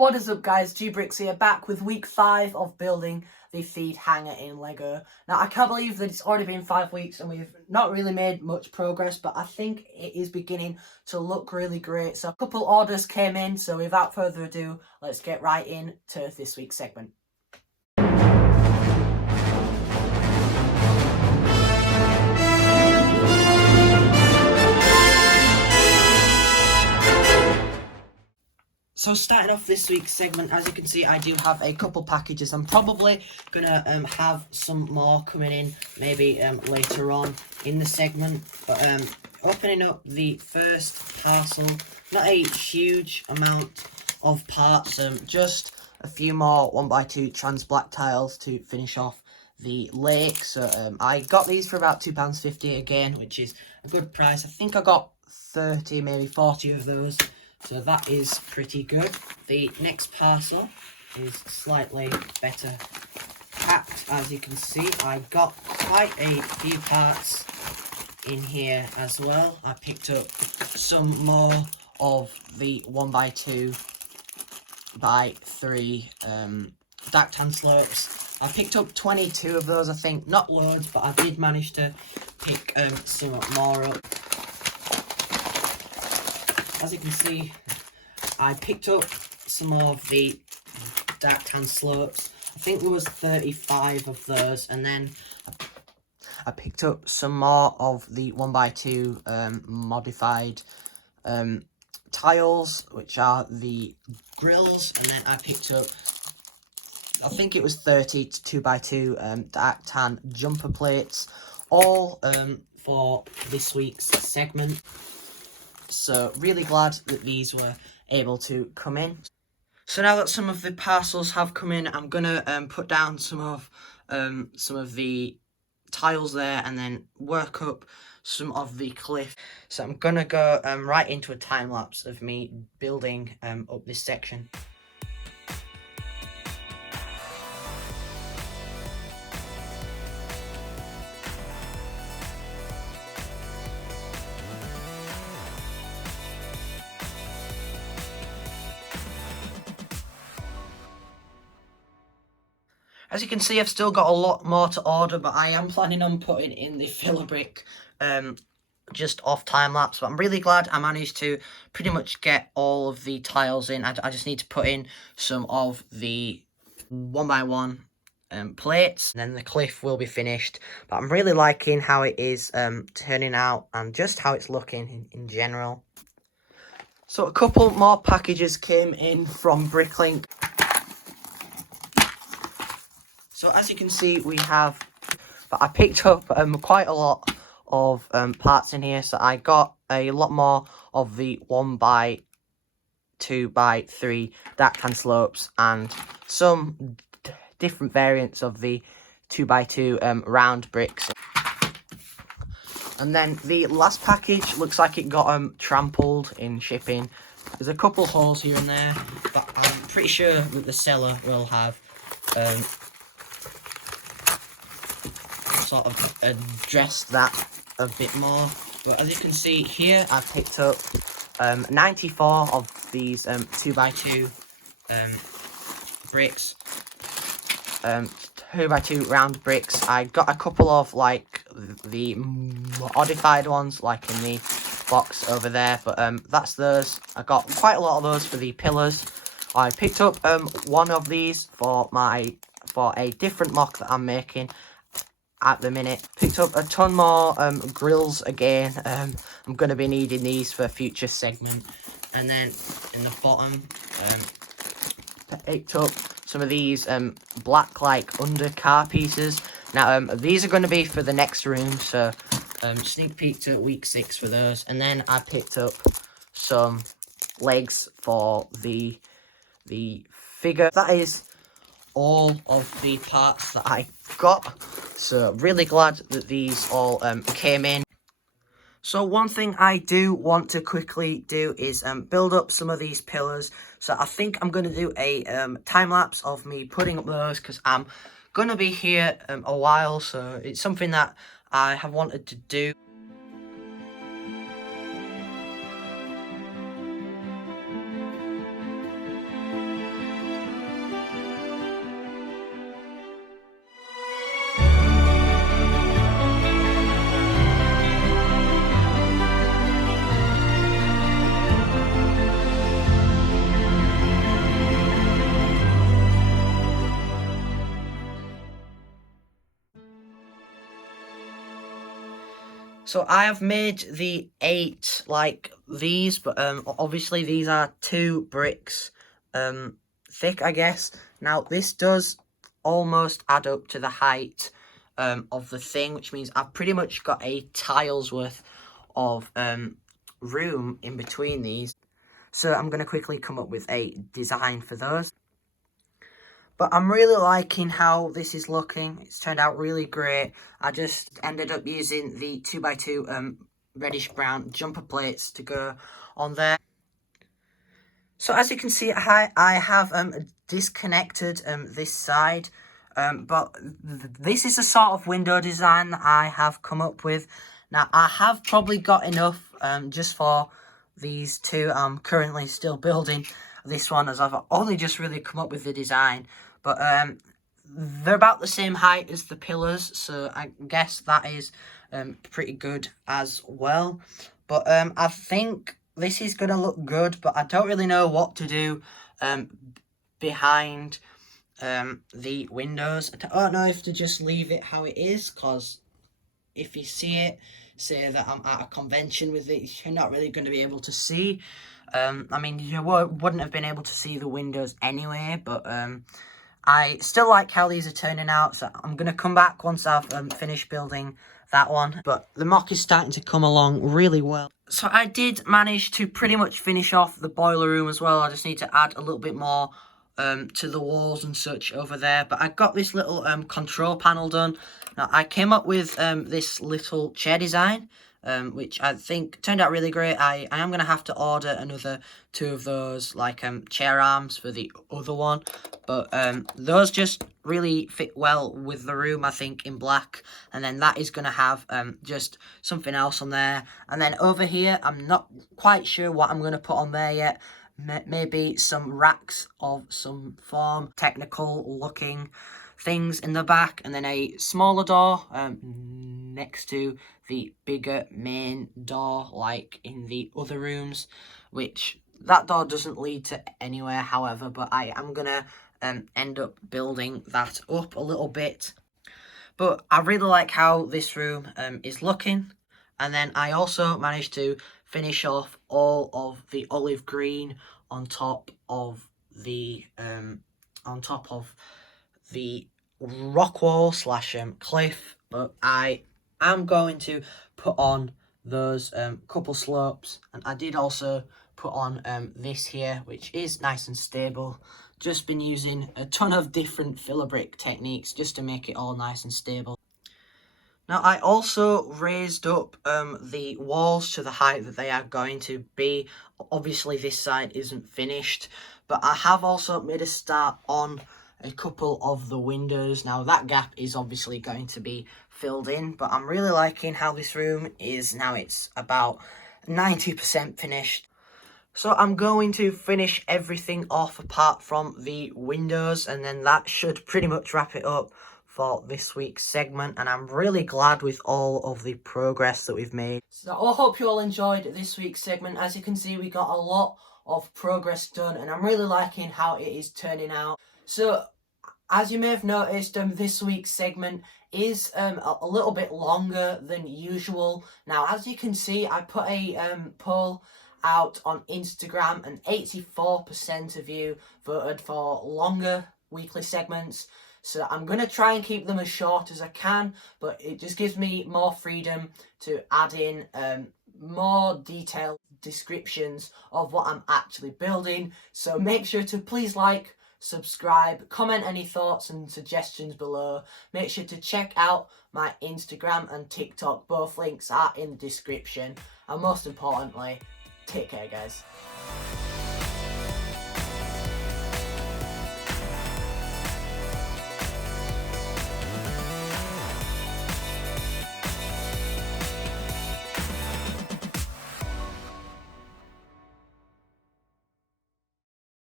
What is up, guys? Gbricks here, back with week 5 of building the feed hanger in Lego. Now, I can't believe that it's already been 5 weeks and we've not really made much progress, but I think it is beginning to look really great. So a couple orders came in, so without further ado, let's get right into this week's segment. So starting off this week's segment, as you can see, I do have a couple packages. I'm probably going to have some more coming in maybe later on in the segment. But opening up the first parcel, not a huge amount of parts, just a few more 1x2 trans black tiles to finish off the lake. So I got these for about £2.50 again, which is a good price. I think I got 30, maybe 40 of those. So that is pretty good. The next parcel is slightly better packed. As you can see, I got quite a few parts in here as well. I picked up some more of the 1x2x3 dark tan slopes. I picked up 22 of those, I think. Not loads, but I did manage to pick some more up. As you can see, I picked up some of the dark tan slopes. I think there was 35 of those, and then I picked up some more of the 1x2 modified tiles, which are the grills, and then I picked up, I think it was 30 to 2x2 dark tan jumper plates, all for this week's segment. So really glad that these were able to come in. So now that some of the parcels have come in, I'm gonna put down some of the tiles there and then work up some of the cliff. So I'm gonna go right into a time lapse of me building up this section. As you can see, I've still got a lot more to order, but I am planning on putting in the filler brick just off time lapse. But I'm really glad I managed to pretty much get all of the tiles in. I just need to put in some of the 1x1 plates, and then the cliff will be finished. But I'm really liking how it is turning out and just how it's looking in general. So a couple more packages came in from Bricklink. So as you can see, we have, but I picked up quite a lot of parts in here. So I got a lot more of the 1x2x3 dark tan slopes and some different variants of the 2x2 round bricks. And then the last package looks like it got trampled in shipping. There's a couple holes here and there, but I'm pretty sure that the seller will have sort of addressed that a bit more. But as you can see here, I've picked up 94 of these 2x2 bricks, 2x2 round bricks. I got a couple of like the modified ones, like in the box over there, but that's those. I got quite a lot of those for the pillars. I picked up one of these for a different mock that I'm making at the minute. Picked up a ton more grills again. I'm going to be needing these for a future segment. And then in the bottom, picked up some of these black like under car pieces. Now these are going to be for the next room, so sneak peek to week 6 for those. And then I picked up some legs for the figure. That is all of the parts that I got, so really glad that these all came in. So one thing I do want to quickly do is build up some of these pillars. So I think I'm going to do a time lapse of me putting up those, because I'm going to be here a while, so it's something that I have wanted to do. So I have made the 8 like these, but obviously these are 2 bricks thick, I guess. Now this does almost add up to the height of the thing, which means I've pretty much got a tile's worth of room in between these. So I'm going to quickly come up with a design for those. But I'm really liking how this is looking. It's turned out really great. I just ended up using the 2x2 reddish brown jumper plates to go on there. So as you can see, I have disconnected this side. But this is the sort of window design that I have come up with. Now, I have probably got enough just for these 2. I'm currently still building this one, as I've only just really come up with the design. But they're about the same height as the pillars, so I guess that is pretty good as well. But I think this is going to look good, but I don't really know what to do behind the windows. I don't know if to just leave it how it is, because if you see it, say that I'm at a convention with it, you're not really going to be able to see. I mean, you wouldn't have been able to see the windows anyway, but I still like how these are turning out, so I'm going to come back once I've finished building that one. But the mock is starting to come along really well. So I did manage to pretty much finish off the boiler room as well. I just need to add a little bit more to the walls and such over there. But I got this little control panel done. Now, I came up with this little chair design, which I think turned out really great. I am going to have to order another 2 of those, like, chair arms for the other one. But those just really fit well with the room, I think, in black. And then that is going to have just something else on there. And then over here, I'm not quite sure what I'm going to put on there yet. Maybe some racks of some form, technical looking things in the back, and then a smaller door next to the bigger main door, like in the other rooms, which that door doesn't lead to anywhere, however, but I am gonna end up building that up a little bit. But I really like how this room is looking. And then I also managed to finish off all of the olive green on top of the rock wall slash cliff. But I am going to put on those couple slopes, and I did also put on this here, which is nice and stable. Just been using a ton of different filler brick techniques just to make it all nice and stable. Now, I also raised up the walls to the height that they are going to be. Obviously, this side isn't finished, but I have also made a start on a couple of the windows. Now, that gap is obviously going to be filled in, but I'm really liking how this room is now. It's about 90% finished. So I'm going to finish everything off apart from the windows, and then that should pretty much wrap it up for this week's segment. And I'm really glad with all of the progress that we've made. So I hope you all enjoyed this week's segment. As you can see, we got a lot of progress done, and I'm really liking how it is turning out. So as you may have noticed, this week's segment is a little bit longer than usual. Now, as you can see, I put a poll out on Instagram, and 84% of you voted for longer weekly segments. So I'm going to try and keep them as short as I can, but it just gives me more freedom to add in more detailed descriptions of what I'm actually building. So make sure to please like, subscribe, comment any thoughts and suggestions below. Make sure to check out my Instagram and TikTok. Both links are in the description. And most importantly, take care, guys.